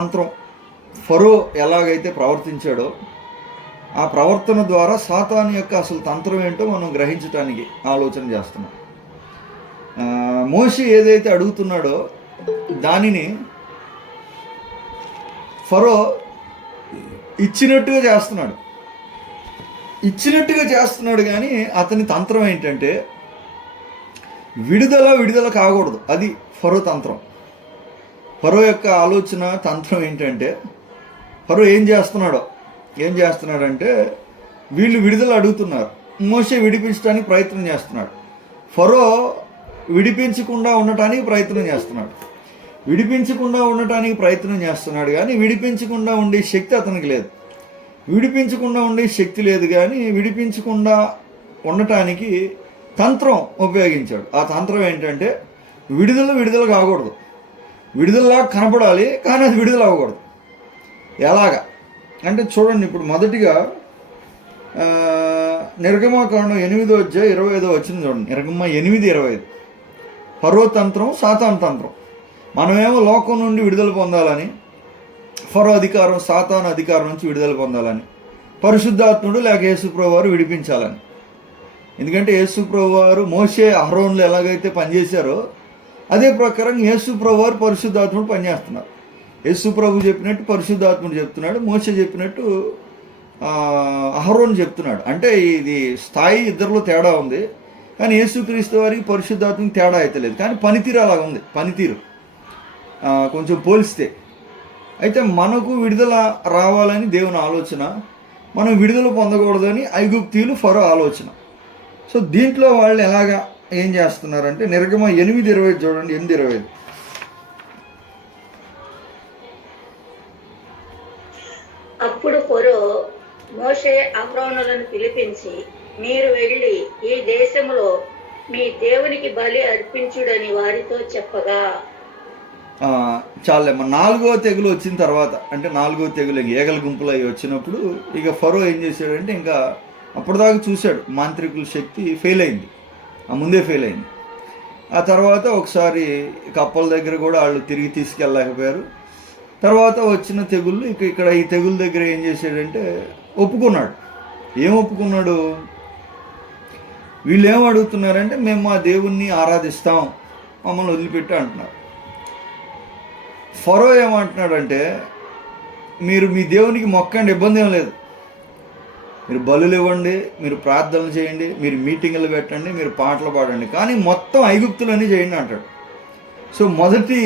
తంత్రం ఫరో ఎలాగైతే ప్రవర్తించాడో ఆ ప్రవర్తన ద్వారా సాతాను యొక్క అసలు తంత్రం ఏంటో మనం గ్రహించడానికి ఆలోచన చేస్తున్నాం. మోషే ఏదైతే అడుగుతున్నాడో దానిని ఫరో ఇచ్చినట్టుగా చేస్తున్నాడు కానీ అతని తంత్రం ఏంటంటే విడుదల కాకూడదు. అది ఫరో తంత్రం. ఫరో యొక్క ఆలోచన తంత్రం ఏంటంటే ఫరో ఏం చేస్తున్నాడంటే వీళ్ళు విడుదల అడుగుతున్నారు, మోషే విడిపించడానికి ప్రయత్నం చేస్తున్నాడు. ఫరో విడిపించకుండా ఉండటానికి ప్రయత్నం చేస్తున్నాడు కానీ విడిపించకుండా ఉండే శక్తి అతనికి లేదు. కానీ విడిపించకుండా ఉండటానికి తంత్రం ఉపయోగించాడు. ఆ తంత్రం ఏంటంటే విడుదల కాకూడదు, విడుదలలా కనపడాలి కానీ అది విడుదల అవ్వకూడదు. ఎలాగా అంటే చూడండి, ఇప్పుడు మొదటిగా నిర్గమాకాండం 8:25 చూడండి. నిర్గమ 8:25 ఫరో తంత్రం, సాతాను తంత్రం. మనమేమో లోకం నుండి విడుదల పొందాలని, ఫరో అధికారం, సాతాను అధికారం నుంచి విడుదల పొందాలని, పరిశుద్ధాత్ముడు లేక యేసుప్రభు వారు విడిపించాలని. ఎందుకంటే యేసుప్రభు వారు మోషే అహరోన్లు ఎలాగైతే పనిచేశారో అదే ప్రకారం యేసుప్రభు వారు పరిశుద్ధాత్ముడు పనిచేస్తున్నారు. యేసుప్రభు చెప్పినట్టు పరిశుద్ధాత్ముడు చెప్తున్నాడు, మోషే చెప్పినట్టు అహరోన్ చెప్తున్నాడు. అంటే ఇది స్థాయి ఇద్దరిలో తేడా ఉంది, కానీ యేసుక్రీస్తు వారికి పరిశుద్ధాత్మకి తేడా అయితే లేదు. కానీ పనితీరు అలాగ ఉంది, పనితీరు కొంచెం పోలిస్తే. అయితే మనకు విడుదల రావాలని దేవుని ఆలోచన, మనం విడుదల పొందకూడదని ఐగుప్తీయులు ఫరో ఆలోచన. సో దీంట్లో వాళ్ళు ఎలాగా ఏం చేస్తున్నారంటే నిర్గమ 8:20 చూడండి. 8:25 అప్పుడు ఫరో మోషే అహరోనులను పిలిపించి, మీరు వెళ్ళి ఈ దేశంలో మీ దేవునికి బలి అర్పించుడని వారితో చెప్పగా. చాలేమ్మా. 4వ తెగులు వచ్చిన తర్వాత, అంటే 4వ తెగులు ఏగల గుంపులు అవి వచ్చినప్పుడు ఇక ఫరో ఏం చేశాడంటే ఇంకా అప్పటిదాకా చూశాడు మాంత్రికుల శక్తి ఫెయిల్ అయింది, ముందే ఫెయిల్ అయింది. ఆ తర్వాత ఒకసారి కప్పల దగ్గర కూడా వాళ్ళు తిరిగి తీసుకెళ్ళలేకపోయారు. తర్వాత వచ్చిన తెగుళ్ళు ఇక్కడ ఈ తెగుల దగ్గర ఏం చేశాడంటే ఒప్పుకున్నాడు. ఏం ఒప్పుకున్నాడు? వీళ్ళు ఏం అడుగుతున్నారంటే మేము మా దేవుణ్ణి ఆరాధిస్తాం, మమ్మల్ని వదిలిపెట్టి అంటున్నారు. ఫరో ఏమంటున్నాడంటే మీరు మీ దేవునికి మొక్కండి, ఇబ్బంది ఏం లేదు, మీరు బలులు ఇవ్వండి, మీరు ప్రార్థనలు చేయండి, మీరు మీటింగులు పెట్టండి, మీరు పాటలు పాడండి, కానీ మొత్తం ఐగుప్తులన్నీ చేయండి అంటాడు. సో మొదటి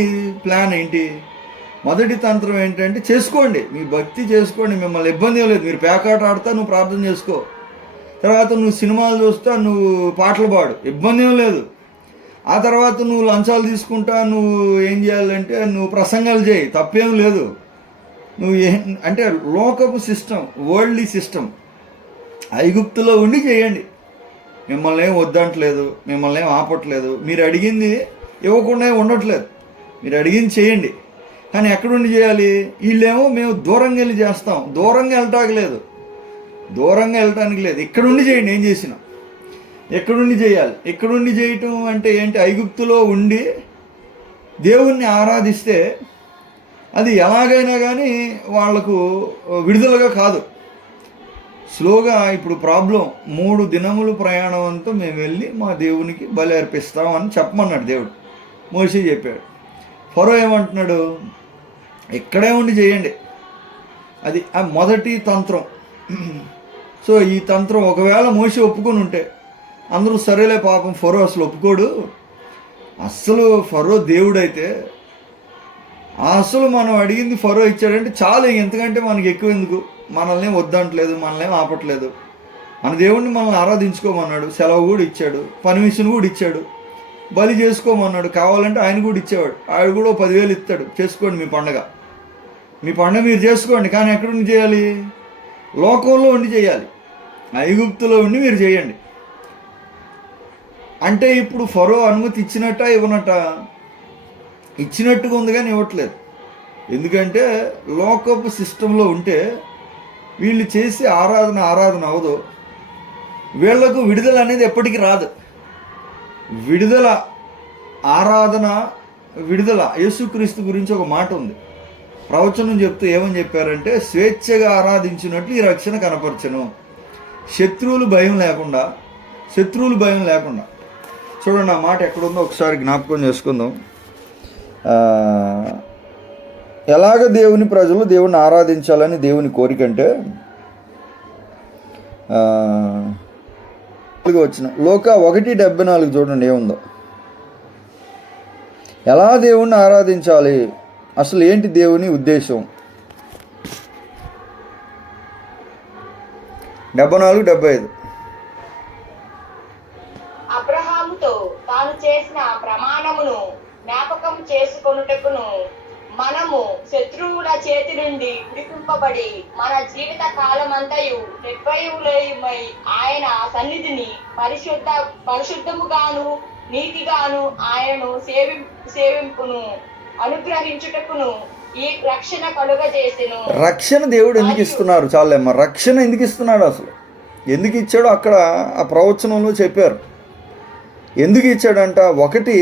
ప్లాన్ ఏంటి? మొదటి తంత్రం ఏంటంటే చేసుకోండి, మీ భక్తి చేసుకోండి, మిమ్మల్ని ఇబ్బంది ఏం లేదు, మీరు పేకాట ఆడుతా, నువ్వు ప్రార్థన చేసుకో, తర్వాత నువ్వు సినిమాలు చూస్తా, నువ్వు పాటలు పాడు, ఇబ్బంది ఏం లేదు. ఆ తర్వాత నువ్వు లంచాలు తీసుకుంటా, నువ్వు ఏం చేయాలంటే నువ్వు ప్రసంగాలు చేయి, తప్పేం లేదు. నువ్వు అంటే లోకపు సిస్టమ్, వరల్డ్లీ సిస్టమ్ ఐగుప్తులో ఉండి చేయండి, మిమ్మల్ని ఏం వద్దంటలేదు, మిమ్మల్ని ఏం ఆపట్లేదు, మీరు అడిగింది ఇవ్వకుండా ఉండట్లేదు, మీరు అడిగింది చేయండి. కానీ ఎక్కడుండి చేయాలి? వీళ్ళేమో మేము దూరంగా వెళ్ళి చేస్తాం, దూరంగా వెళ్ళటానికి లేదు, ఇక్కడుండి చేయండి. ఏం చేసినా ఎక్కడుండి చేయాలి. ఎక్కడుండి చేయటం అంటే ఏంటి? ఐగుప్తులో ఉండి దేవుణ్ణి ఆరాధిస్తే అది ఎలాగైనా కానీ వాళ్లకు విడుదలగా కాదు, స్లోగా. ఇప్పుడు ప్రాబ్లం 3 దినములు ప్రయాణం అంతా మేము వెళ్ళి మా దేవునికి బలి అర్పిస్తామని చెప్పమన్నాడు దేవుడు. మోషే చెప్పాడు. ఫరో ఏమంటున్నాడు? ఇక్కడే ఉండి చేయండి. అది ఆ మొదటి తంత్రం. సో ఈ తంత్రం ఒకవేళ మోషే ఒప్పుకొని ఉంటే అందరూ సరేలే, పాపం ఫరో అసలు ఒప్పుకోడు, అస్సలు ఫరో దేవుడైతే అసలు మనం అడిగింది ఫరో ఇచ్చాడంటే చాలు, ఎంతకంటే మనకి ఎక్కువ ఎందుకు, మనల్ని వద్దంటలేదు, మనల్ని ఆపట్లేదు, మన దేవుడిని మనల్ని ఆరాధించుకోమన్నాడు, సెలవు కూడా ఇచ్చాడు, పర్మిషన్ కూడా ఇచ్చాడు, బలి చేసుకోమన్నాడు, కావాలంటే ఆయన కూడా ఇచ్చేవాడు, ఆయన కూడా 10,000 ఇస్తాడు, చేసుకోండి మీ పండగ మీరు చేసుకోండి. కానీ ఎక్కడుండి చేయాలి? లోకంలో ఉండి చేయాలి, ఐగుప్తులో ఉండి మీరు చేయండి. అంటే ఇప్పుడు ఫరో అనుమతి ఇచ్చినట్టుగా ఉంది కానీ ఇవ్వట్లేదు. ఎందుకంటే లోకపు సిస్టంలో ఉంటే వీళ్ళు చేసే ఆరాధన అవ్వదు, వీళ్లకు విడుదల అనేది ఎప్పటికీ రాదు. విడుదల యేసుక్రీస్తు గురించి ఒక మాట ఉంది, ప్రవచనం చెప్తూ ఏమని చెప్పారంటే, స్వేచ్ఛగా ఆరాధించినట్లు ఈ రక్షణ కనపరచను. శత్రువులు భయం లేకుండా. చూడండి ఆ మాట ఎక్కడుందో ఒకసారి జ్ఞాపకం చేసుకుందాం. ఎలాగ దేవుని ప్రజలు దేవుని ఆరాధించాలని దేవుని కోరికంటే, వచ్చిన లోక 1:74 చూడండి ఏముందో. ఎలా దేవుణ్ణి ఆరాధించాలి, అసలు ఏంటి దేవుని ఉద్దేశం? 74-75. అబ్రహాముతో తాను చేసిన ప్రమాణమును జ్ఞాపకం చేసుకొనుటకును మనము శత్రువుల చేతి నుండి విడిపింపబడి మన జీవిత కాలమంతయు నిర్భయులమై ఆయన సన్నిధిని పరిశుద్ధముగాను నీతిగాను ఆయనను సేవింపును అనుగ్రహించుటకును ఈ రక్షణ కలుగజేసెను. రక్షణ దేవుడు ఎందుకు ఇస్తున్నారు? చాలేమ్మ, రక్షణ ఎందుకు ఇస్తున్నాడు? అసలు ఎందుకు ఇచ్చాడో అక్కడ ఆ ప్రవచనంలో చెప్పారు. ఎందుకు ఇచ్చాడంట? ఒకటి,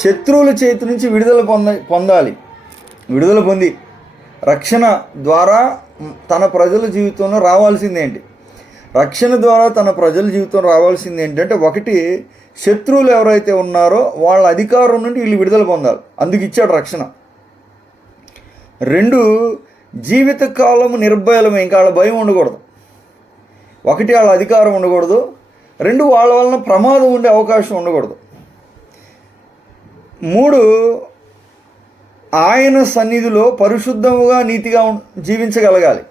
శత్రువుల చేతి నుంచి పొందాలి. విడుదల పొంది రక్షణ ద్వారా తన ప్రజల జీవితంలో రావాల్సిందేంటి? రక్షణ ద్వారా తన ప్రజల జీవితం రావాల్సింది ఏంటంటే, ఒకటి, శత్రువులు ఎవరైతే ఉన్నారో వాళ్ళ అధికారం నుండి వీళ్ళు విడుదల పొందాలి. అందుకు ఇచ్చాడు రక్షణ. 2, జీవితకాలము నిర్భయలమే, ఇంకా వాళ్ళ భయం ఉండకూడదు. ఒకటి, వాళ్ళ అధికారం ఉండకూడదు. 2, వాళ్ళ వలన ప్రమాదం ఉండే అవకాశం ఉండకూడదు. 3, ఆయన సన్నిధిలో పరిశుద్ధముగా నీతిగా జీవించగలగాలి.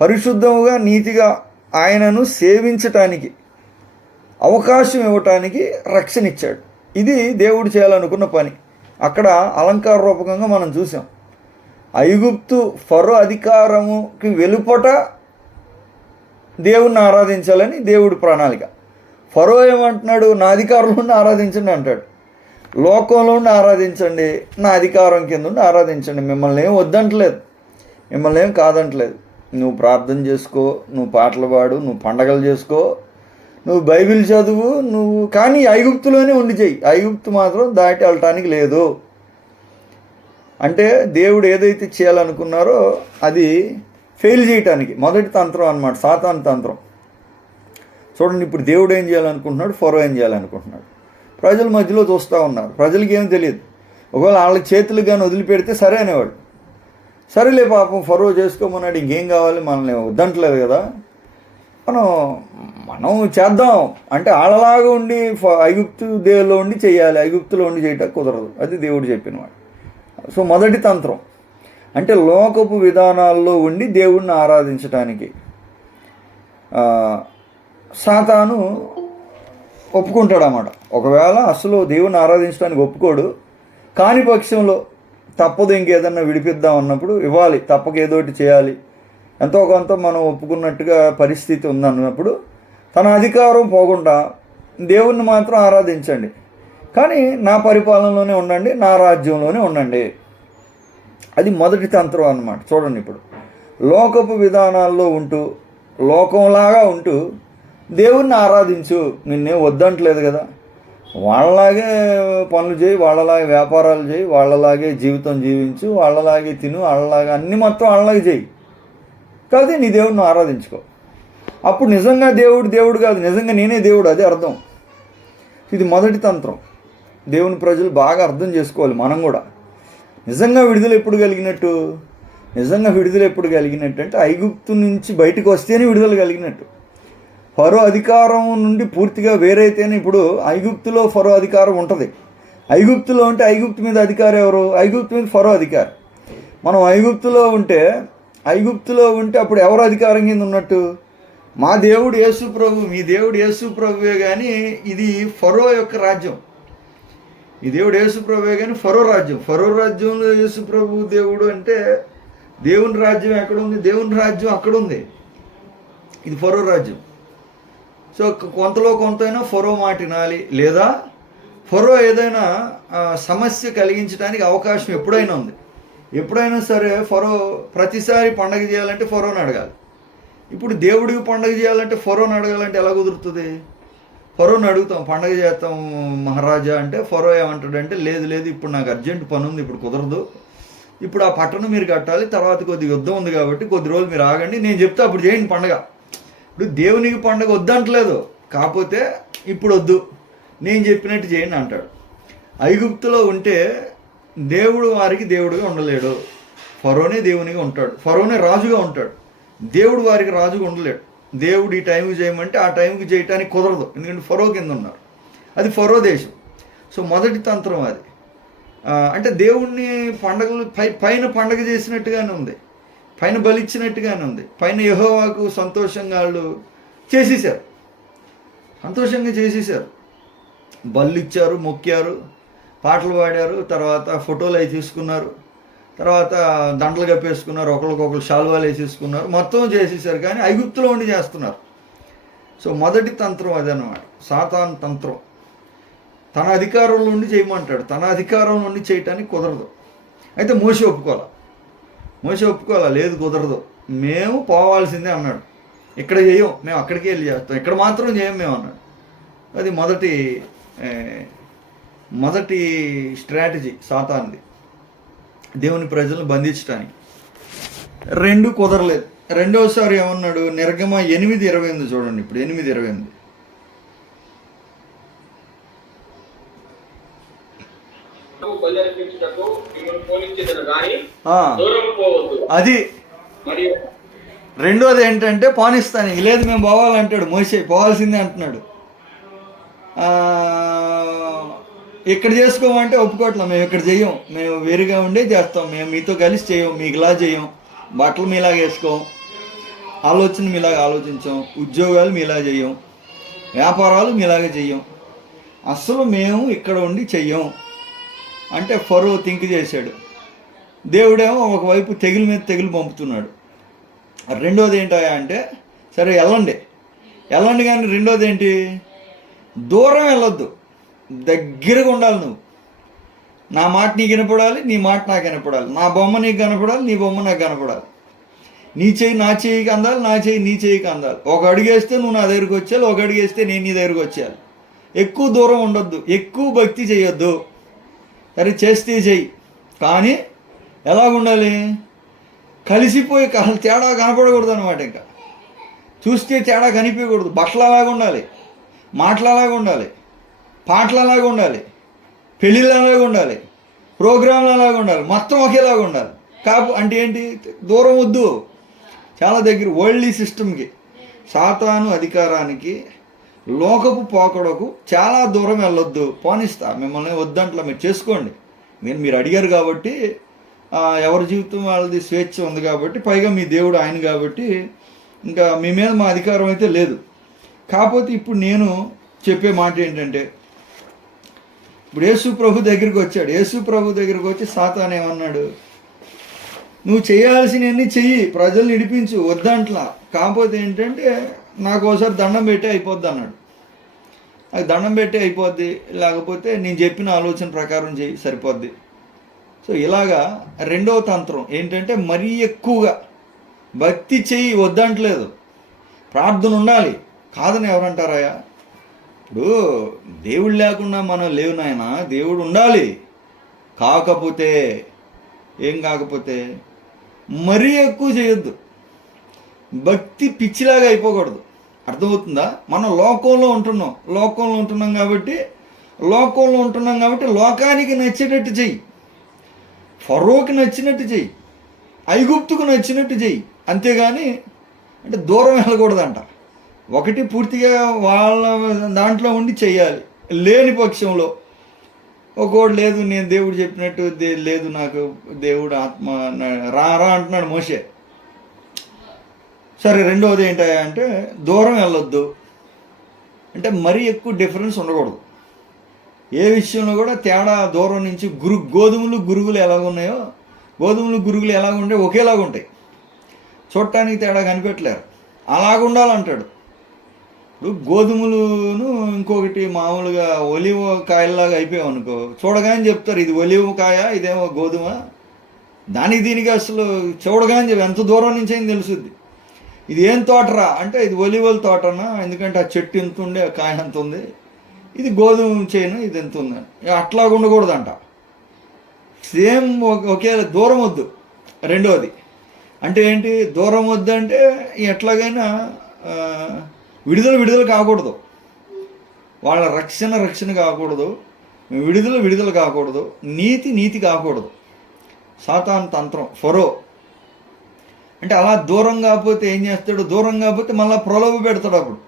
పరిశుద్ధముగా నీతిగా ఆయనను సేవించటానికి అవకాశం ఇవ్వటానికి రక్షణ ఇచ్చాడు. ఇది దేవుడు చేయాలనుకున్న పని. అక్కడ అలంకార రూపకంగా మనం చూసాం. ఐగుప్తు ఫరో అధికారముకి వెలుపట దేవుణ్ణి ఆరాధించాలని దేవుడి ప్రణాళిక. ఫరో ఏమంటున్నాడు? నా అధికారంలో ఉండి ఆరాధించండి అంటాడు. లోకంలో ఉండి ఆరాధించండి, నా అధికారం కింద ఉండి ఆరాధించండి. మిమ్మల్ని ఏం వద్దంటలేదు, మిమ్మల్ని ఏం కాదంటలేదు. నువ్వు ప్రార్థన చేసుకో, నువ్వు పాటలు పాడు, నువ్వు పండగలు చేసుకో, నువ్వు బైబిల్ చదువు, నువ్వు కానీ ఐగుప్తులోనే ఉండి చెయ్యి. ఐగుప్తు మాత్రం దాటి వెళ్ళటానికి లేదు. అంటే దేవుడు ఏదైతే చేయాలనుకున్నారో అది ఫెయిల్ చేయటానికి మొదటి తంత్రం అన్నమాట, సాతాను తంత్రం. చూడండి, ఇప్పుడు దేవుడు ఏం చేయాలనుకుంటున్నాడు, ఫరో ఏం చేయాలనుకుంటున్నాడు. ప్రజల మధ్యలో చూస్తూ ఉన్నారు. ప్రజలకి ఏం తెలియదు. ఒకవేళ వాళ్ళ చేతులు కానీ వదిలిపెడితే సరే అనేవాడు. సరేలే పాపం ఫరో చేసుకోమన్నాడు, ఇంకేం కావాలి, మనల్ని వద్దంటలేదు కదా, మనం చేద్దాం అంటే వాళ్ళలాగా ఉండి ఐగుప్తు దేవుల్లో ఉండి చేయాలి, ఐగుప్తులో ఉండి చేయటం కుదరదు. అది దేవుడు చెప్పినవాడు. సో మొదటి తంత్రం అంటే లోకపు విధానాల్లో ఉండి దేవుడిని ఆరాధించటానికి సాతాను ఒప్పుకుంటాడు అన్నమాట. ఒకవేళ అసలు దేవుణ్ణి ఆరాధించడానికి ఒప్పుకోడు, కాని పక్షంలో తప్పదు, ఇంకేదన్నా విడిపిద్దాం అన్నప్పుడు ఇవ్వాలి, తప్పక ఏదోటి చేయాలి, ఎంతో కొంత మనం ఒప్పుకున్నట్టుగా పరిస్థితి ఉందన్నప్పుడు తన అధికారం పోకుండా దేవుణ్ణి మాత్రం ఆరాధించండి, కానీ నా పరిపాలనలోనే ఉండండి, నా రాజ్యంలోనే ఉండండి. అది మొదటి తంత్రం అన్నమాట. చూడండి, ఇప్పుడు లోకపు విధానాల్లో ఉంటూ లోకంలాగా ఉంటూ దేవుణ్ణి ఆరాధించు, నిన్నేం వద్దంటలేదు కదా, వాళ్ళలాగే పనులు చేయి, వాళ్ళలాగే వ్యాపారాలు చేయి, వాళ్ళలాగే జీవితం జీవించు, వాళ్ళలాగే తిను, వాళ్ళలాగే అన్ని మొత్తం వాళ్ళలాగే చేయి, కాదు నీ దేవుడిని ఆరాధించుకో. అప్పుడు నిజంగా దేవుడు కాదు, నిజంగా నేనే దేవుడు, అదే అర్థం. ఇది మొదటి తంత్రం. దేవుని ప్రజలు బాగా అర్థం చేసుకోవాలి. మనం కూడా నిజంగా విడుదల ఎప్పుడు కలిగినట్టు, అంటే ఐగుప్తు నుంచి బయటకు వస్తేనే విడుదల కలిగినట్టు. ఫరో అధికారం నుండి పూర్తిగా వేరైతేనే. ఇప్పుడు ఐగుప్తులో ఫరో అధికారం ఉంటుంది. ఐగుప్తులో ఉంటే ఐగుప్తు మీద అధికారం ఎవరు? ఐగుప్తు మీద ఫరో అధికారం. మనం ఐగుప్తులో ఉంటే అప్పుడు ఎవరు అధికారం కింద ఉన్నట్టు? మా దేవుడు యేసు ప్రభు, మీ దేవుడు యేసు ప్రభువే, కానీ ఇది ఫరో యొక్క రాజ్యం. ఈ దేవుడు యేసు ప్రభువే కానీ ఫరో రాజ్యం. ఫరో రాజ్యంలో యేసు ప్రభు దేవుడు అంటే దేవుని రాజ్యం ఎక్కడుంది? దేవుని రాజ్యం అక్కడుంది. ఇది ఫరో రాజ్యం. సో కొంతలో కొంతైనా ఫరో మాట వినాలి, లేదా ఫరో ఏదైనా సమస్య కలిగించడానికి అవకాశం ఎప్పుడైనా ఉంది. ఎప్పుడైనా సరే ఫరో ప్రతిసారి పండగ చేయాలంటే ఫరోని అడగాలి. ఇప్పుడు దేవుడికి పండగ చేయాలంటే ఫరోని అడగాలంటే ఎలా కుదురుతుంది? ఫరోని అడుగుతాం, పండగ చేస్తాం మహారాజా అంటే ఫరో ఏమంటాడంటే, లేదు ఇప్పుడు నాకు అర్జెంట్ పని ఉంది, ఇప్పుడు కుదరదు, ఇప్పుడు ఆ పట్టణం మీరు కట్టాలి, తర్వాత కొద్ది యుద్ధం ఉంది కాబట్టి కొద్ది రోజులు మీరు ఆగండి, నేను చెప్తే అప్పుడు చేయండి పండగ. ఇప్పుడు దేవునికి పండగ వద్దంటలేదు, కాకపోతే ఇప్పుడు వద్దు, నేను చెప్పినట్టు చేయండి అంటాడు. ఐగుప్తులో ఉంటే దేవుడు వారికి దేవుడుగా ఉండలేడు, ఫరోనే దేవునిగా ఉంటాడు, ఫరోనే రాజుగా ఉంటాడు, దేవుడు వారికి రాజుగా ఉండలేడు. దేవుడు ఈ టైంకి చేయమంటే ఆ టైంకి చేయటానికి కుదరదు, ఎందుకంటే ఫరో కింద ఉన్నారు, అది ఫరో దేశం. సో మొదటి తంత్రం అది. అంటే దేవుణ్ణి పండగలు పైన పండగ చేసినట్టుగానే ఉంది, పైన బలిచ్చినట్టుగానే ఉంది, పైన యెహోవాకు సంతోషంగా వాళ్ళు చేసేసారు, సంతోషంగా చేసేసారు, బళ్ళు ఇచ్చారు, మొక్కారు, పాటలు పాడారు, తర్వాత ఫోటోలు అవి తీసుకున్నారు, తర్వాత దండలు కప్పేసుకున్నారు, ఒకరికొకరు శాలువాలు వేసేసుకున్నారు, మొత్తం చేసేసారు. కానీ ఐగుప్తులో ఉండి చేస్తున్నారు. సో మొదటి తంత్రం అదనమాట, సాతాన్ తంత్రం. తన అధికారంలో ఉండి చేయమంటాడు, తన అధికారంలో ఉండి చేయటానికి కుదరదు. అయితే మోషే ఒప్పుకోవాలా, లేదు కుదరదు, మేము పోవాల్సిందే అన్నాడు. ఇక్కడ చేయం, మేము అక్కడికి వెళ్ళి చేస్తాం, ఇక్కడ మాత్రం చేయం మేము అన్నాడు. అది మొదటి స్ట్రాటజీ సాతాన్ది, దేవుని ప్రజలను బంధించడానికి. రెండు కుదరలేదు. రెండోసారి ఏమన్నాడు, నిర్గమ 8:28 చూడండి. ఇప్పుడు 8:28 అది. రెండోది ఏంటంటే పానిస్తాను, లేదు మేము పోవాలంటాడు. మోషే పోవాల్సిందే అంటున్నాడు. ఇక్కడ చేసుకోమంటే ఒప్పుకోవట్లేదు, మేము ఇక్కడ చెయ్యం, మేము వేరుగా ఉండే చేస్తాం, మేము మీతో కలిసి చేయం, మీకు ఇలా చేయం, బట్టలు మీలాగా వేసుకోం, ఆలోచన మీలాగా ఆలోచించాం, ఉద్యోగాలు మీలా చెయ్యం, వ్యాపారాలు మీలాగా చెయ్యం, అస్సలు మేము ఇక్కడ ఉండి చెయ్యం అంటే ఫరో థింక్ చేశాడు. దేవుడేమో ఒకవైపు తెగులు మీద తెగులు పంపుతున్నాడు. రెండోది ఏంటా అంటే, సరే వెళ్ళండి కానీ రెండోది ఏంటి, దూరం వెళ్ళొద్దు, దగ్గరగా ఉండాలి. నువ్వు నా మాట నీకు వినపడాలి, నీ మాట నాకు వినపడాలి, నా బొమ్మ నీకు కనపడాలి, నీ బొమ్మ నాకు కనపడాలి, నీ చెయ్యి నా చెయ్యికి అందాలి, నా చెయ్యి నీ చెయ్యికి అందాలి. ఒక అడుగు వేస్తే నువ్వు నా దగ్గరికి వచ్చేయాలి, ఒక అడుగు వేస్తే నేను నీ దగ్గరికి వచ్చేయాలి. ఎక్కువ దూరం ఉండొద్దు, ఎక్కువ భక్తి చేయొద్దు. సరే చేస్తే చెయ్యి, కానీ ఎలాగుండాలి, కలిసిపోయి తేడా కనపడకూడదు అనమాట. ఇంకా చూస్తే తేడా కనిపించకూడదు. బట్టలు అలాగా ఉండాలి, మాటలు అలాగా ఉండాలి, పాటలు అలాగా ఉండాలి, పెళ్ళిళ్ళు అలాగా ఉండాలి, ప్రోగ్రాంలు అలాగా ఉండాలి, మొత్తం ఒకేలాగా ఉండాలి. అంటే ఏంటి, దూరం వద్దు, చాలా దగ్గర. వరల్డ్లీ సిస్టమ్కి, సాతాను అధికారానికి, లోకపు పోకడకు చాలా దూరం వెళ్ళొద్దు. పోనిస్తా, మిమ్మల్ని వద్దంట్లా, మీరు చేసుకోండి, మీరు అడిగారు కాబట్టి, ఎవరి జీవితం వాళ్ళది స్వేచ్ఛ ఉంది కాబట్టి, పైగా మీ దేవుడు ఆయన కాబట్టి ఇంకా మీ మీద మా అధికారం అయితే లేదు. కాకపోతే ఇప్పుడు నేను చెప్పే మాట ఏంటంటే, ఇప్పుడు యేసు ప్రభు దగ్గరికి వచ్చాడు. యేసు ప్రభు దగ్గరికి వచ్చి సాతాను ఏమన్నాడు, నువ్వు చేయాల్సినవన్నీ చెయ్యి, ప్రజల్ని ఇడిపించు, వద్దంట్లా, కాకపోతే ఏంటంటే నాకు ఒకసారి దండం పెట్టి అయిపోద్ది అన్నాడు. అది దండం పెట్టి అయిపోద్ది, లేకపోతే నేను చెప్పిన ఆలోచన ప్రకారం చెయ్యి, సరిపోద్ది. సో ఇలాగా రెండవ తంత్రం ఏంటంటే, మరీ ఎక్కువగా భక్తి చెయ్యి, వద్దంటలేదు, ప్రార్థన ఉండాలి, కాదని ఎవరంటారాయా? ఇప్పుడు దేవుడు లేకుండా మనం లేవు నాయన, దేవుడు ఉండాలి. కాకపోతే మరీ ఎక్కువ చేయొద్దు, భక్తి పిచ్చిలాగా అయిపోకూడదు. అర్థమవుతుందా? మనం లోకంలో ఉంటున్నాం కాబట్టి లోకానికి నచ్చేటట్టు చెయ్యి, ఫరోకి నచ్చినట్టు చెయ్యి, ఐగుప్తుకు నచ్చినట్టు చెయ్యి, అంతేగాని అంటే దూరం వెళ్ళకూడదంట. ఒకటి పూర్తిగా వాళ్ళ దాంట్లో ఉండి చెయ్యాలి. లేని పక్షంలో ఒకడు లేదు, నేను దేవుడు చెప్పినట్టు లేదు, నాకు దేవుడు ఆత్మ రా అంటున్నాడు మోషే. సరే రెండవది ఏంటంటే, అంటే దూరం వెళ్ళొద్దు, అంటే మరీ ఎక్కువ డిఫరెన్స్ ఉండకూడదు. ఏ విషయంలో కూడా తేడా, దూరం నుంచి గోధుమలు గురుగులు ఎలాగున్నాయో, గోధుమలు గురుగులు ఎలాగుంటాయి, ఒకేలాగా ఉంటాయి, చూడటానికి తేడా కనిపెట్టలేరు, అలాగుండాలంటాడు. ఇప్పుడు గోధుమలును ఇంకొకటి మామూలుగా ఒలివ కాయల్లాగా అయిపోయావు అనుకో, చూడగానే చెప్తారు ఇది ఒలివ కాయ, ఇదేమో గోధుమ, దానికి దీనికి అసలు చూడగానే ఎంత దూరం నుంచి అయినా తెలుసుద్ది. ఇది ఏం తోటరా అంటే, ఇది ఒలివల తోటనా, ఎందుకంటే ఆ చెట్టు ఎంత ఉండే, ఆ కాయ ఎంత ఉంది, ఇది గోధుమ చేను, ఇది ఎంత ఉందని. అట్లాగా ఉండకూడదంట. సేమ్ ఒకే దూరం వద్దు. రెండవది అంటే ఏంటి? దూరం వద్దు అంటే ఎట్లాగైనా విడుదల కాకూడదు, వాళ్ళ రక్షణ కాకూడదు, విడుదల కాకూడదు, నీతి కాకూడదు. సాతాను తంత్రం ఫరో అంటే అలా దూరం కాకపోతే ఏం చేస్తాడు? దూరం కాకపోతే మళ్ళీ ప్రలోభ పెడతాడు. అప్పుడు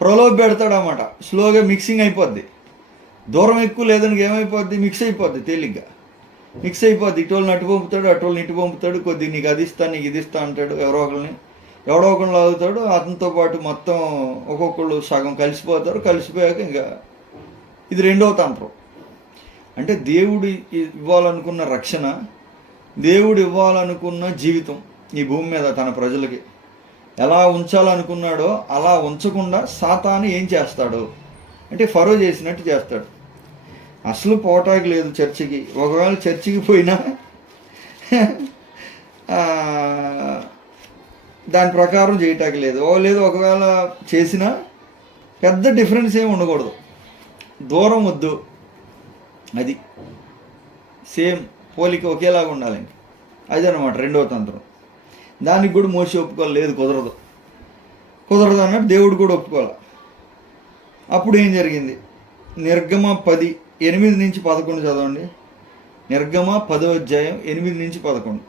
ప్రలోభ పెడతాడు అన్నమాట. స్లోగా మిక్సింగ్ అయిపోద్ది. దూరం ఎక్కువ లేదని ఏమైపోద్ది? మిక్స్ అయిపోద్ది, తేలిగ్గా మిక్స్ అయిపోద్ది. ఇటోళ్ళని అటు పంపుతాడు, అటోళ్ళని ఇటు పంపుతాడు. కొద్దిగా నీకు అది ఇస్తా, నీకు ఇది ఇస్తా అంటాడు. ఎవరో ఒకరిని లాగుతాడు. అతనితో పాటు మొత్తం ఒక్కొక్కళ్ళు సగం కలిసిపోతారు. కలిసిపోయాక ఇంకా ఇది రెండవ తంత్రం. అంటే దేవుడు ఇవ్వాలనుకున్న రక్షణ, దేవుడు ఇవ్వాలనుకున్న జీవితం ఈ భూమి మీద తన ప్రజలకి ఎలా ఉంచాలనుకున్నాడో అలా ఉంచకుండా సాతాను ఏం చేస్తాడు అంటే ఫరో చేసినట్టు చేస్తాడు. అసలు పోవటానికి లేదు చర్చికి. ఒకవేళ చర్చికి పోయినా దాని ప్రకారం చేయటానికి లేదు. లేదు ఒకవేళ చేసినా పెద్ద డిఫరెన్స్ ఏమి ఉండకూడదు. దూరం వద్దు, అది సేమ్ పోలిక ఒకేలాగా ఉండాలి. అదనమాట రెండవ తంత్రం. దానికి కూడా మోసే ఒప్పుకోవాలి. లేదు, కుదరదు అన్నట్టు దేవుడు కూడా ఒప్పుకోవాలి. అప్పుడు ఏం జరిగింది? నిర్గమ 10:8-11 చదవండి. నిర్గమ 10వ అధ్యాయం 8-11.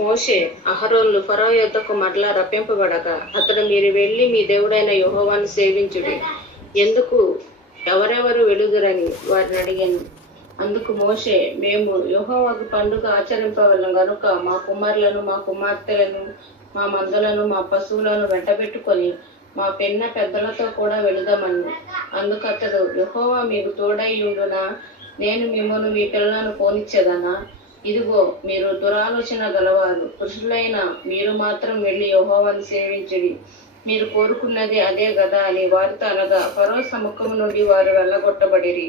మోషే అహరోన్లు ఫరో యొద్దకు మరలా రప్పింపబడగా అతడు, మీరు వెళ్ళి మీ దేవుడైన యెహోవాను సేవించుడి, ఎందుకు ఎవరెవరు వెలుగురని వారిని అడిగాను. అందుకు మోషే, మేము యెహోవాకు పండుగ ఆచరింపవలను గనుక మా కుమారులను, మా కుమార్తెలను, మా మందలను, మా పశువులను వెంటబెట్టుకొని మా పెన్న పెద్దలతో కూడా వెళుదామని. అందుకు అతడు, యెహోవా మీకు తోడైయుండునా? నేను మిమ్మల్ని మీ పిల్లలను పోనిచ్చేదనా? ఇదిగో, మీరు దురాలోచన గలవారు, పురుషులైన మీరు మాత్రం వెళ్ళి యెహోవాను సేవించుడి, మీరు కోరుకున్నది అదే కదా అని వారితో అనగా ఫరో సముఖము నుండి వారు వెళ్ళగొట్టబడిరి.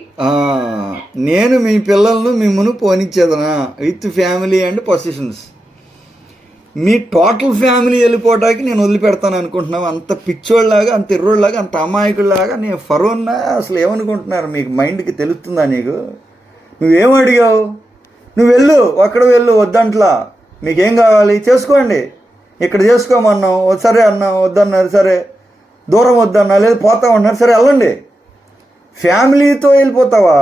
నేను మీ పిల్లలను మిమ్మల్ని పోనిచ్చేదనా? With family and positions. మీ టోటల్ ఫ్యామిలీ వెళ్ళిపోవటానికి నేను వదిలిపెడతాను అనుకుంటున్నావు? అంత పిచ్చోళ్ళలాగా, అంత ఎర్రోళ్ళలాగా, అంత అమాయకుల్లాగా నేను ఫరోన్నా? అసలు ఏమనుకుంటున్నారు? మీకు మైండ్కి తెలుస్తుందా? నీకు నువ్వేం అడిగావు? నువ్వు వెళ్ళు, ఒక్కడ వెళ్ళు, వద్దంట్లా. మీకేం కావాలి చేసుకోండి, ఇక్కడ చేసుకోమన్నాం, సరే అన్నాం, వద్దన్నారు, సరే దూరం వద్దన్నా, లేదు పోతామన్నారు, సరే వెళ్ళండి. ఫ్యామిలీతో వెళ్ళిపోతావా?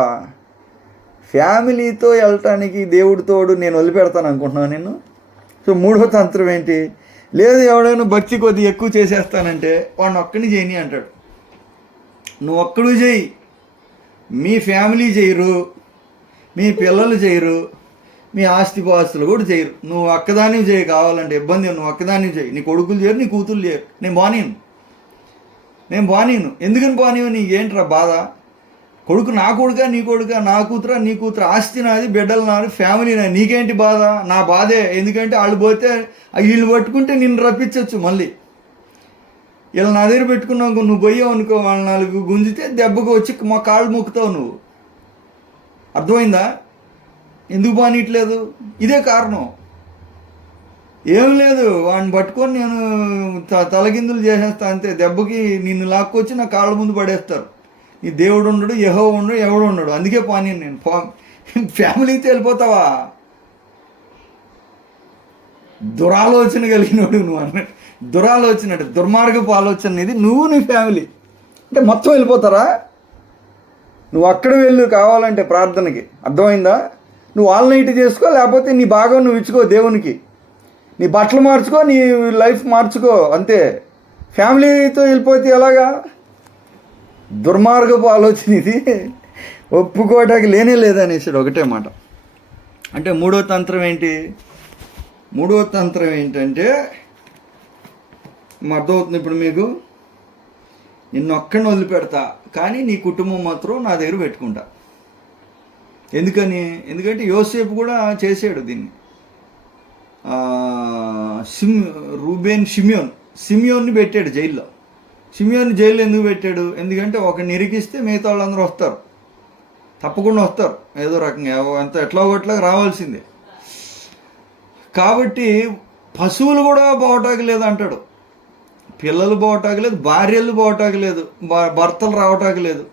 ఫ్యామిలీతో వెళ్ళటానికి దేవుడితోడు నేను వదిలిపెడతాను అనుకుంటున్నాను నేను. సో మూడో తంత్రం ఏంటి? లేదు, ఎవడైనా భక్తి కొద్ది ఎక్కువ చేసేస్తానంటే వాడిని ఒక్కడిని చేయని అంటాడు. నువ్వు ఒక్కడు చేయి, మీ ఫ్యామిలీ చేయరు, మీ పిల్లలు చేయరు, మీ ఆస్తిపాస్తులు కూడా చేయరు. నువ్వు ఒక్కదాన్ని చేయి, కావాలంటే ఇబ్బంది, నువ్వు ఒక్కదాన్ని చేయి. నీ కొడుకులు చేయరు, నీ కూతురు చేయరు. నేను బానీను. ఎందుకని బానీవు? నీకేంట్రా బాధ? కొడుకు నా కొడుక, నీ కొడుక, నా కూతురా, నీ కూతురు, ఆస్తి నాది, బిడ్డలు నాది, ఫ్యామిలీ నాది, నీకేంటి బాధ? నా బాధే. ఎందుకంటే వాళ్ళు పోతే వీళ్ళు పట్టుకుంటే నిన్ను రప్పించవచ్చు. మళ్ళీ వీళ్ళు నా దగ్గర పెట్టుకున్నావు, నువ్వు పోయావు అనుకో, వాళ్ళు 4 గుంజితే దెబ్బకు వచ్చి మా కాళ్ళు మొక్కుతావు నువ్వు. అర్థమైందా? ఎందుకు బానీయట్లేదు? ఇదే కారణం, ఏం లేదు. వాడిని పట్టుకొని నేను తలకిందులు చేసేస్తా అంతే. దెబ్బకి నిన్ను లాక్కొచ్చి నా కాళ్ళ ముందు పడేస్తారు. నీ దేవుడు ఉండడు, యెహోవా ఉండడు, ఎవడు ఉండడు. అందుకే పానీ నేను. ఫ్యామిలీతో వెళ్ళిపోతావా? దురాలోచన కలిగినోడు నువ్వు అన్నట్టు. దురాలోచన అంటే దుర్మార్గపు ఆలోచన ఇది. నువ్వు నీ ఫ్యామిలీ అంటే మొత్తం వెళ్ళిపోతారా? నువ్వు అక్కడ వెళ్ళు కావాలంటే ప్రార్థనకి. అర్థమైందా? నువ్వు ఆల్ నైట్ చేసుకో, లేకపోతే నీ భాగం నువ్వు ఇచ్చుకో దేవునికి. నీ బట్టలు మార్చుకో, నీ లైఫ్ మార్చుకో, అంతే. ఫ్యామిలీతో వెళ్ళిపోతే ఎలాగా? దుర్మార్గపు ఆలోచన ఇది. ఒప్పుకోవటానికి లేనే లేదనేసాడు ఒకటే మాట. అంటే మూడో తంత్రం ఏంటంటే అర్థమవుతుంది ఇప్పుడు మీకు. నిన్ను ఒక్కడిని వదిలిపెడతా, కానీ నీ కుటుంబం మాత్రం నా దగ్గర పెట్టుకుంటా. ఎందుకంటే యోసేపు కూడా చేసాడు దీన్ని. సిమియోన్ని పెట్టాడు జైల్లో. సిమియోన్ని జైల్లో ఎందుకు పెట్టాడు? ఎందుకంటే ఒక నిరికిస్తే మిగతా వాళ్ళందరూ వస్తారు, తప్పకుండా వస్తారు. ఏదో రకంగా ఎట్లా ఒకట్లాగా రావాల్సిందే. కాబట్టి పశువులు కూడా పోవటానికి లేదు అంటాడు, పిల్లలు పోవటానికి లేదు, భార్యలు పోవటానికి లేదు, భర్తలు రావటానికి లేదు.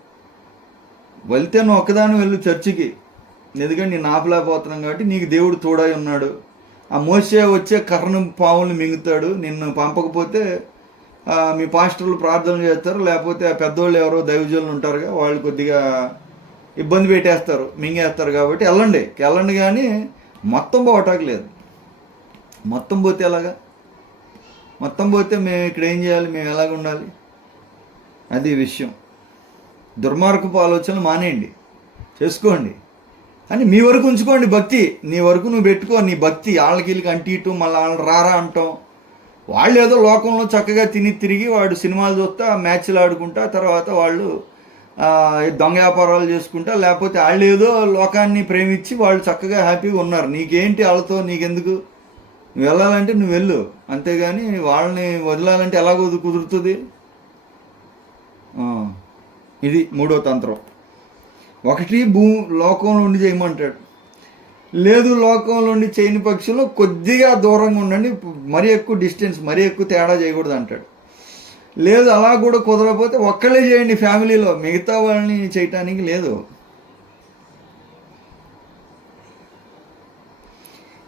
వెళ్తే నువ్వు ఒక్కదాని వెళ్ళు చర్చికి, ఎందుకంటే నేను ఆపలేకపోతున్నాను కాబట్టి నీకు దేవుడు తోడై ఉన్నాడు. ఆ మోసే వచ్చే కర్ణ పావుల్ని మింగుతాడు. నిన్ను పంపకపోతే మీ పాస్టర్లు ప్రార్థనలు చేస్తారు, లేకపోతే ఆ పెద్దోళ్ళు ఎవరో దైవజనులు ఉంటారుగా వాళ్ళు కొద్దిగా ఇబ్బంది పెట్టేస్తారు, మింగేస్తారు. కాబట్టి వెళ్ళండి కానీ మొత్తం పోవటానికి లేదు. మొత్తం పోతే ఎలాగా? మొత్తం పోతే మేము ఇక్కడ ఏం చేయాలి? మేము ఎలాగ ఉండాలి? అది విషయం. దుర్మార్గపు ఆలోచనలు మానేయండి, చేసుకోండి అని మీ వరకు ఉంచుకోండి. భక్తి నీ వరకు నువ్వు పెట్టుకో. నీ భక్తి వాళ్ళకి వీళ్ళకి అంటి ఇటు మళ్ళీ వాళ్ళు రారా అంటాం. వాళ్ళు ఏదో లోకంలో చక్కగా తిరిగి వాడు సినిమాలు చూస్తా, మ్యాచ్లు ఆడుకుంటా, తర్వాత వాళ్ళు దొంగ వ్యాపారాలు చేసుకుంటా, లేకపోతే వాళ్ళు ఏదో లోకాన్ని ప్రేమించి వాళ్ళు చక్కగా హ్యాపీగా ఉన్నారు. నీకేంటి వాళ్ళతో? నీకెందుకు? నువ్వు వెళ్ళాలంటే నువ్వు వెళ్ళు, అంతేగాని వాళ్ళని వదలాలంటే ఎలా కుదురుతుంది? ఇది మూడో తంత్రం. ఒకటి లోకంలో ఉండి చేయమంటాడు. లేదు, లోకంలో ఉండి చేయని పక్షంలో కొద్దిగా దూరంగా ఉండండి, మరీ ఎక్కువ డిస్టెన్స్, మరీ ఎక్కువ తేడా చేయకూడదు అంటాడు. లేదు, అలా కూడా కుదరకపోతే ఒక్కళ్ళే చేయండి ఫ్యామిలీలో, మిగతా వాళ్ళని చేయటానికి లేదు.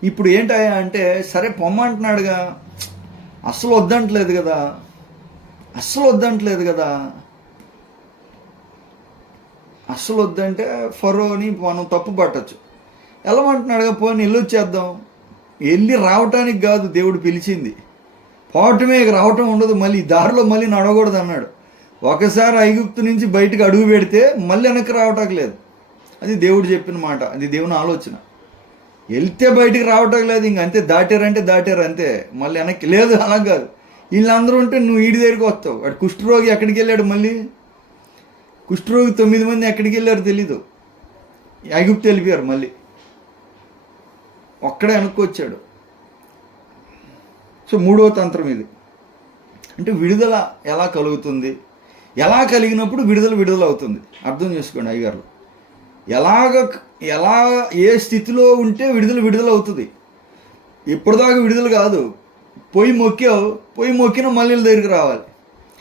ఇప్పుడు ఏంటయ్యా అంటే, సరే పొమ్మంటున్నాడుగా, అస్సలు వద్దంటలేదు కదా. అస్సలు వద్దంటే ఫరోని మనం తప్పు పట్టచ్చు. వెళ్ళమంటున్నాడుగా, పోనీ వెళ్ళొచ్చేద్దాం. వెళ్ళి రావటానికి కాదు దేవుడు పిలిచింది, పోవటమే, రావటం ఉండదు. మళ్ళీ దారిలో మళ్ళీ నడవకూడదు అన్నాడు. ఒకసారి ఐగుప్తు నుంచి బయటకు అడుగు పెడితే మళ్ళీ వెనక్కి రావటానికి లేదు. అది దేవుడు చెప్పిన మాట, అది దేవుని ఆలోచన. వెళ్తే బయటికి రావటం లేదు, ఇంకంతే. దాటారు అంతే, మళ్ళీ వెనక్కి లేదు. అలా కాదు. వీళ్ళందరూ ఉంటే నువ్వు ఈడి దగ్గరికి వస్తావు. వాడు కుష్ఠరోగి ఎక్కడికి వెళ్ళాడు? మళ్ళీ కుష్ఠరోగి 9 మంది ఎక్కడికి వెళ్ళారు తెలీదు, ఐగుప్తు వెళ్ళిపోయారు. మళ్ళీ ఒక్కడే వెనక్కి వచ్చాడు. సో మూడవ తంత్రం ఇది. అంటే విడుదల ఎలా కలుగుతుంది? ఎలా కలిగినప్పుడు విడుదల అవుతుంది అర్థం చేసుకోండి అయ్యగారు. ఎలా ఏ స్థితిలో ఉంటే విడుదల అవుతుంది. ఇప్పటిదాకా విడుదల కాదు. పొయ్యి మొక్కిన మళ్ళీ దగ్గరికి రావాలి.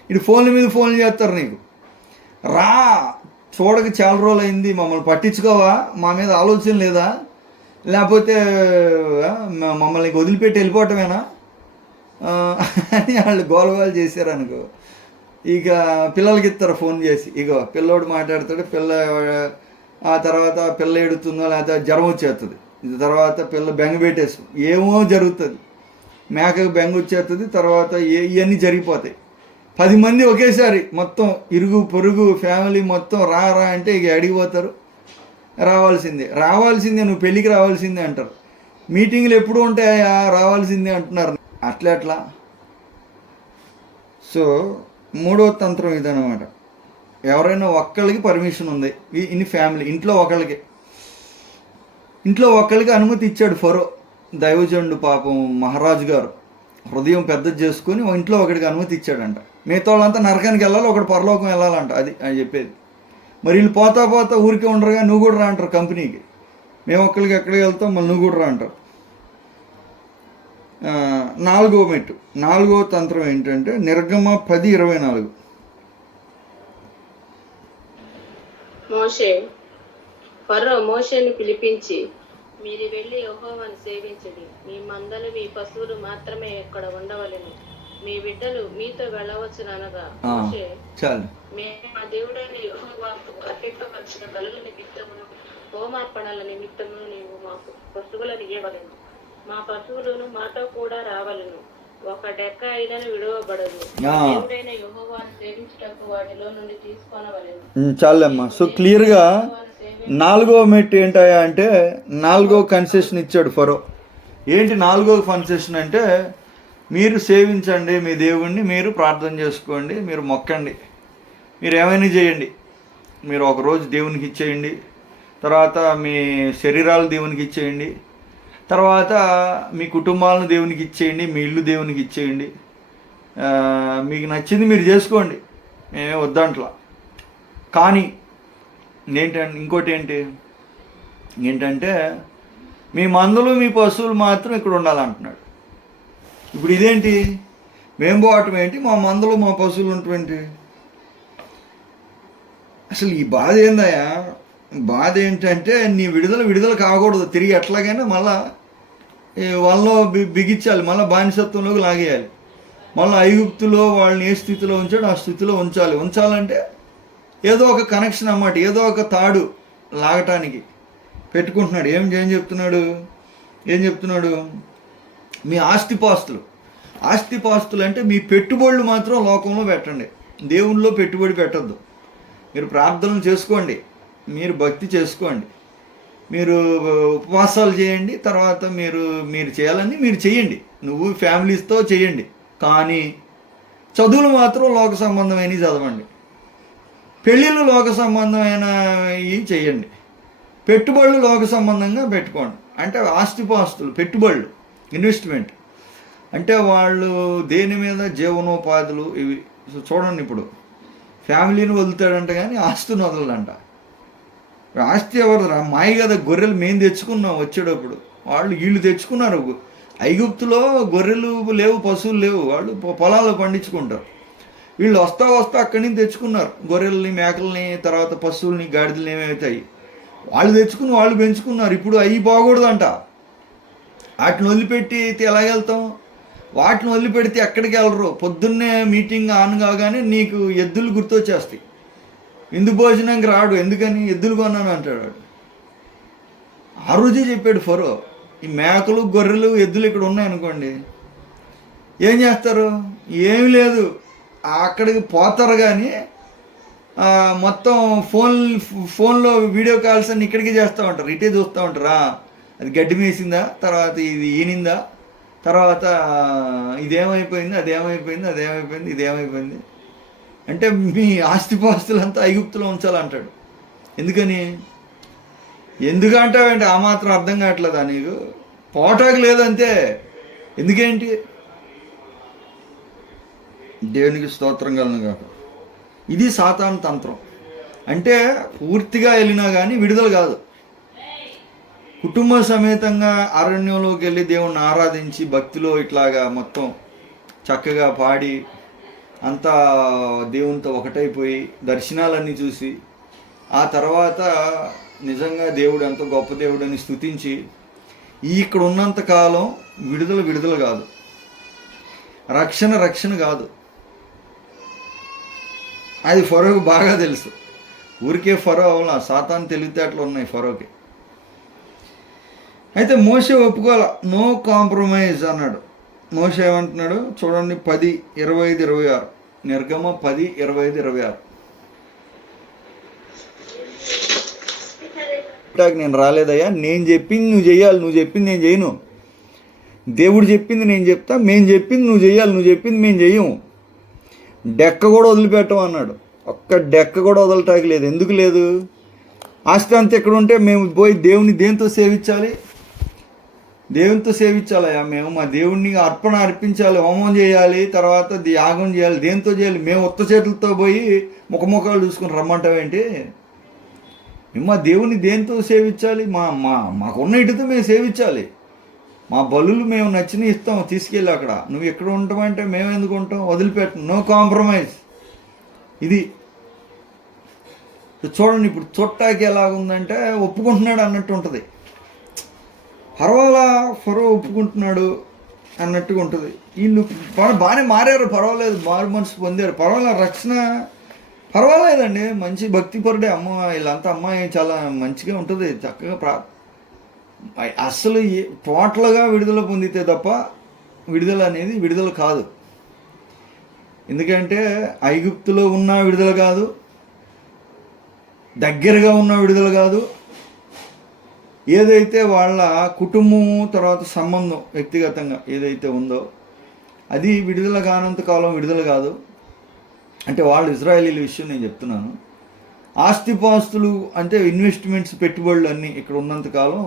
ఇటు ఫోన్ల మీద ఫోన్లు చేస్తారు నీకు. రా, చూడక చాలా రోజులు అయింది, మమ్మల్ని పట్టించుకోవా? మా మీద ఆలోచన లేదా? లేకపోతే మమ్మల్ని వదిలిపెట్టి వెళ్ళిపోవటమేనా అని వాళ్ళు గోలగోలు చేశారనుకో, ఇక పిల్లలకి ఇస్తారు ఫోన్ చేసి. ఇగో పిల్లోడు మాట్లాడతాడు, ఆ తర్వాత పిల్ల ఎడుతుందో లేకపోతే జ్వరం వచ్చేస్తుంది, తర్వాత పిల్ల బెంగ పెట్టేసు, ఏమో జరుగుతుంది, మేకకు బెంగ వచ్చేస్తుంది, తర్వాత ఇవన్నీ జరిగిపోతాయి. 10 మంది ఒకేసారి మొత్తం ఇరుగు పొరుగు ఫ్యామిలీ మొత్తం రా అంటే ఇక అడిగిపోతారు. రావాల్సిందే నువ్వు పెళ్ళికి రావాల్సిందే అంటారు. మీటింగ్లు ఎప్పుడు ఉంటాయా? రావాల్సిందే అంటున్నారు. అట్లా. సో మూడవ తంత్రం ఇదనమాట. ఎవరైనా ఒక్కళ్ళకి పర్మిషన్ ఉంది, ఇన్ని ఫ్యామిలీ ఇంట్లో ఒక్కళ్ళకి అనుమతి ఇచ్చాడు ఫరో. దైవజనుడు పాపం మహారాజు గారు హృదయం పెద్దది చేసుకొని ఇంట్లో ఒకడికి అనుమతి ఇచ్చాడంట. మిగతా వాళ్ళంతా నరకానికి వెళ్ళాలి, ఒకటి పరలోకం వెళ్ళాలంట. అది చెప్పేది. మరి వీళ్ళు పోతా ఊరికే ఉండరుగా, నువ్వు కూడా రా అంటారు కంపెనీకి. మేము ఒక్కరికి ఎక్కడికి వెళ్తాం, మళ్ళీ నువ్వు కూడా రా అంటారు. 4వ మెట్టు, 4వ తంత్రం ఏంటంటే నిర్గమ 10:24. ఫరో మోషేని పిలిపించి, మీరు వెళ్ళి యెహోవాను సేవించండి, మీ మందలు మీ పశువులు మాత్రమే ఇక్కడ ఉండవలెను, మీ బిడ్డలు మీతో వెళ్ళవచ్చును అనగా, మోషే మేము మా దేవుడైన యెహోవాకు అర్పింపవలసిన బలుల నిమిత్తమును హోమార్పణల నిమిత్తమును నీవు మాకు పశువులను ఇవ్వవలెను, మా పశువులను మాతో కూడా రావలను, ఒక డెక్క అయినను విడవబడదు, దేవుడైన యెహోవాను సేవించుటకు వాటిలో నుండి తీసుకొనవలెను. చాలమ్మా. సో క్లియర్గా 4వ మెట్టు ఏంటయా అంటే 4వ కన్సెషన్ ఇచ్చాడు ఫరో. ఏంటి 4వ కన్సెషన్ అంటే, మీరు సేవించండి మీ దేవుణ్ణి, మీరు ప్రార్థన చేసుకోండి, మీరు మొక్కండి, మీరు ఏమైనా చేయండి. మీరు ఒకరోజు దేవునికి ఇచ్చేయండి, తర్వాత మీ శరీరాలు దేవునికి ఇచ్చేయండి, తర్వాత మీ కుటుంబాలను దేవునికి ఇచ్చేయండి, మీ ఇల్లు దేవునికి ఇచ్చేయండి, మీకు నచ్చింది మీరు చేసుకోండి, మేమే వద్దంట్లా. కానీ ఇంకోటి ఏంటంటే మీ మందలు మీ పశువులు మాత్రం ఇక్కడ ఉండాలంటున్నాడు. ఇప్పుడు ఇదేంటి? మేము పోవటం ఏంటి, మా మందలు మా పశువులు ఉండటం ఏంటి? అసలు ఈ బాధ ఏందయ్యా? బాధ ఏంటంటే నీ విడుదల కాకూడదు, తిరిగి ఎట్లాగైనా మళ్ళా వాళ్ళలో బిగించాలి, మళ్ళీ బానిసత్వంలోకి లాగేయాలి, మళ్ళీ ఐగుప్తులో వాళ్ళని ఏ స్థితిలో ఉంచాడో ఆ స్థితిలో ఉంచాలంటే ఏదో ఒక కనెక్షన్ అన్నమాట, ఏదో ఒక తాడు లాగటానికి పెట్టుకుంటున్నాడు. ఏం చెప్తున్నాడు? మీ ఆస్తిపాస్తులు అంటే మీ పెట్టుబడులు మాత్రం లోకంలో పెట్టండి, దేవుళ్ళలో పెట్టుబడి పెట్టద్దు. మీరు ప్రార్థనలు చేసుకోండి, మీరు భక్తి చేసుకోండి, మీరు ఉపవాసాలు చేయండి, తర్వాత మీరు చేయాలని మీరు చేయండి, నువ్వు ఫ్యామిలీస్తో చేయండి. కానీ చదువులు మాత్రం లోక సంబంధమైనవి చదవండి, పెళ్ళిళ్ళు లోక సంబంధమైనవి చేయండి, పెట్టుబడులు లోక సంబంధంగా పెట్టుకోండి. అంటే ఆస్తిపాస్తులు, పెట్టుబడులు, ఇన్వెస్ట్మెంట్ అంటే వాళ్ళు దేని మీద జీవనోపాధులు ఇవి. చూడండి, ఇప్పుడు ఫ్యామిలీని వదులుతాడంట కానీ ఆస్తిని వదలడంట. ఆస్తి ఎవరురా? మాయ కదా, గొర్రెలు మేము తెచ్చుకున్నాం వచ్చేటప్పుడు, వీళ్ళు తెచ్చుకున్నారు. ఐగుప్తులో గొర్రెలు లేవు, పశువులు లేవు, వాళ్ళు పొలాల్లో పండించుకుంటారు. వీళ్ళు వస్తా అక్కడి నుంచి తెచ్చుకున్నారు గొర్రెల్ని, మేకల్ని, తర్వాత పశువుల్ని, గాడిదలు ఏమవుతాయి వాళ్ళు తెచ్చుకుని వాళ్ళు పెంచుకున్నారు. ఇప్పుడు అవి బాగూడదంట, వాటిని వదిలిపెట్టి ఎలాగెళ్తాం? వాటిని వదిలిపెడితే ఎక్కడికి వెళ్ళరు. పొద్దున్నే మీటింగ్ ఆన్ కాగానే నీకు ఎద్దులు గుర్తొచ్చేస్తాయి, విందు భోజనానికి రాడు, ఎందుకని? ఎద్దులు కొన్నాను అంటాడు వాడు. ఆ రోజే చెప్పాడు ఫరో, ఈ మేకలు, గొర్రెలు, ఎద్దులు ఇక్కడ ఉన్నాయనుకోండి ఏం చేస్తారు? ఏమి లేదు, అక్కడికి పోతారు కానీ మొత్తం ఫోన్లో వీడియో కాల్స్ అన్ని ఇక్కడికి చేస్తూ ఉంటారు, ఇటే చూస్తూ ఉంటారా, అది గడ్డి మేసిందా, తర్వాత ఇది ఈనిందా, తర్వాత ఇదేమైపోయింది, ఇదేమైపోయింది. అంటే మీ ఆస్తిపాస్తులంతా ఐగుప్తులో ఉంచాలంటాడు. ఎందుకంటావంటే ఆ మాత్రం అర్థం కావట్లేదా నీకు? పోటాకు లేదంతే. ఎందుకేంటి? దేవునికి స్తోత్రం కలను కాక. ఇది సాతాను తంత్రం. అంటే పూర్తిగా వెళ్ళినా కానీ విడుదల కాదు. కుటుంబ సమేతంగా అరణ్యంలోకి వెళ్ళి దేవుణ్ణి ఆరాధించి భక్తిలో ఇట్లాగా మొత్తం చక్కగా పాడి అంతా దేవునితో ఒకటైపోయి దర్శనాలన్నీ చూసి ఆ తర్వాత నిజంగా దేవుడు ఎంతో గొప్ప దేవుడని స్తుతించి ఇక్కడ ఉన్నంతకాలం విడుదల కాదు, రక్షణ కాదు. అది ఫరోకి బాగా తెలుసు. ఊరికే ఫరో అవలా, సాతాను తెలివితేటలు ఉన్నాయి ఫరోకి. అయితే మోషే ఒప్పుకోవాల, నో కాంప్రమైజ్ అన్నాడు. మోషే ఏమంటున్నాడు చూడండి, 10:25-26 నిర్గమ 10:25-26. నేను రాలేదయ్యా, నేను చెప్పింది నువ్వు చెయ్యాలి, నువ్వు చెప్పింది నేను చేయను. దేవుడు చెప్పింది నేను చెప్తా, మేము చెప్పింది నువ్వు చెయ్యాలి, నువ్వు చెప్పింది మేము చెయ్యము. డెక్క కూడా వదిలిపెట్టం అన్నాడు. ఒక్క డెక్క కూడా వదలటానికి లేదు. ఎందుకు లేదు? ఆస్తి అంతా ఎక్కడ ఉంటే మేము పోయి దేవుని దేంతో సేవించాలి? దేవునితో సేవించాలయ్యా. మేము మా దేవుణ్ణి అర్పించాలి, హోమం చేయాలి, తర్వాత యాగం చేయాలి. దేంతో చేయాలి? మేము ఉత్త చేతులతో పోయి ముఖముఖాలు చూసుకుని రమ్మంటావేంటి? మేము మా దేవుని దేంతో సేవించాలి? మాకున్న ఇటుతో మేము సేవించాలి. మా బలులు మేము నచ్చినవి ఇస్తాం, తీసుకెళ్ళి అక్కడ. నువ్వు ఎక్కడ ఉంటామంటే మేము ఎందుకు ఉంటాం? వదిలిపెట్టం, నో కాంప్రమైజ్. ఇది చూడండి, ఇప్పుడు చుట్టాకి ఎలాగుందంటే ఒప్పుకుంటున్నాడు అన్నట్టు ఉంటుంది. పర్వాలా, ఫరో ఒప్పుకుంటున్నాడు అన్నట్టుగా ఉంటుంది. వీళ్ళు బాగానే మారారు, పర్వాలేదు, మారు మనసు పొందారు, పర్వాలేదు, రక్షణ పర్వాలేదండి, మంచి భక్తిపరుడే. వీళ్ళంతా అమ్మాయి చాలా మంచిగా ఉంటుంది, చక్కగా అసలు టోటల్గా విడుదల పొందితే తప్ప విడుదల అనేది విడుదల కాదు. ఎందుకంటే ఐగుప్తులో ఉన్న విడుదల కాదు, దగ్గరగా ఉన్న విడుదల కాదు, ఏదైతే వాళ్ళ కుటుంబము తర్వాత సంబంధం వ్యక్తిగతంగా ఏదైతే ఉందో అది విడుదల కానంతకాలం విడుదల కాదు. అంటే వాళ్ళు ఇజ్రాయేలీల విషయం నేను చెప్తున్నాను. ఆస్తిపాస్తులు అంటే ఇన్వెస్ట్మెంట్స్, పెట్టుబడులు అన్నీ ఇక్కడ ఉన్నంతకాలం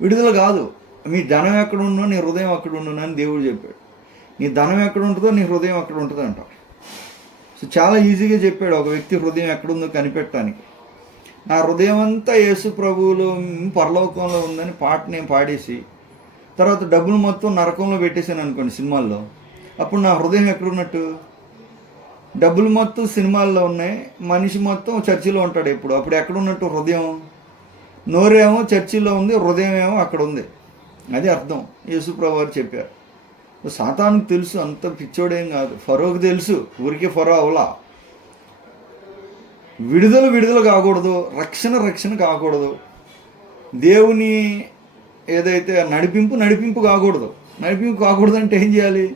విడుదల కాదు. మీ ధనం ఎక్కడ ఉన్నో నీ హృదయం అక్కడ ఉండును అని దేవుడు చెప్పాడు. నీ ధనం ఎక్కడ ఉంటుందో నీ హృదయం అక్కడ ఉంటుంది అంట. సో చాలా ఈజీగా చెప్పాడు ఒక వ్యక్తి హృదయం ఎక్కడుందో కనిపెట్టడానికి. నా హృదయం అంతా యేసు ప్రభువులో పరలోకంలో ఉందని పాట నేను పాడేసి తర్వాత డబ్బులు మొత్తం నరకంలో పెట్టేశాను అనుకోండి సినిమాల్లో, అప్పుడు నా హృదయం ఎక్కడున్నట్టు? డబ్బులు మొత్తం సినిమాల్లో ఉన్నాయి, మనిషి మొత్తం చర్చిలో ఉంటాడు ఎప్పుడు. అప్పుడు ఎక్కడ ఉన్నట్టు హృదయం? నోరేమో చర్చిలో ఉంది, హృదయం ఏమో అక్కడ ఉంది. అది అర్థం. యేసుప్రభు వారు చెప్పారు. సాతానుకు తెలుసు, అంత పిచ్చోడేం కాదు. ఫరోకి తెలుసు, ఊరికే ఫరో అవలా. విడుదల కాకూడదు, రక్షణ కాకూడదు, దేవుని ఏదైతే నడిపింపు కాకూడదు. నడిపింపు కాకూడదు అంటే ఏం చేయాలి?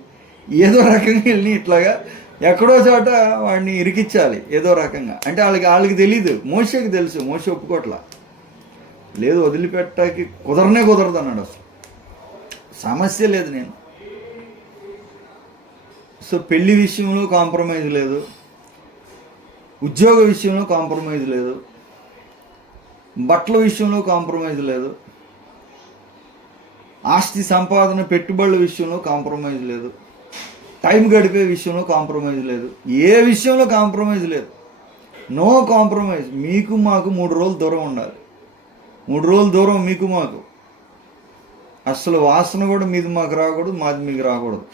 ఏదో రకంగా వెళ్ళి ఇట్లాగా ఎక్కడో చోట వాడిని ఇరికిచ్చాలి ఏదో రకంగా. అంటే వాళ్ళకి తెలియదు, మోషేకి తెలుసు. మోషే ఒప్పుకోట్లా, లేదు వదిలిపెట్టకి కుదరదు అన్నాడు. అసలు సమస్య లేదు. నేను సో పెళ్లి విషయంలో కాంప్రమైజ్ లేదు, ఉద్యోగ విషయంలో కాంప్రమైజ్ లేదు, బట్టల విషయంలో కాంప్రమైజ్ లేదు, ఆస్తి సంపాదన పెట్టుబడుల విషయంలో కాంప్రమైజ్ లేదు, టైం గడిపే విషయంలో కాంప్రమైజ్ లేదు, ఏ విషయంలో కాంప్రమైజ్ లేదు. No compromise. మీకు మాకు 3 రోజులు దూరం ఉండాలి. 3 రోజులు దూరం మీకు మాకు. అసలు వాసన కూడా మీది మాకు రాకూడదు, మాది మీకు రాకూడదు.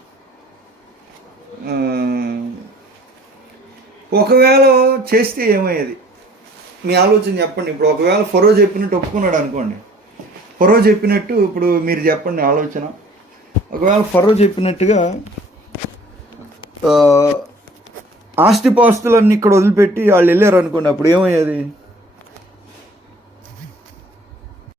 ఒకవేళ చేస్తే ఏమయ్యేది మీ ఆలోచన చెప్పండి. ఇప్పుడు ఒకవేళ ఫరో చెప్పినట్టు ఒప్పుకున్నాడు అనుకోండి. ఫరో చెప్పినట్టు ఇప్పుడు మీరు చెప్పండి ఆలోచన. ఒకవేళ ఫరో చెప్పినట్టుగా ఆస్తిపాస్తులన్నీ ఇక్కడ వదిలిపెట్టి వాళ్ళు వెళ్ళారు అనుకోండి, అప్పుడు ఏమయ్యేది?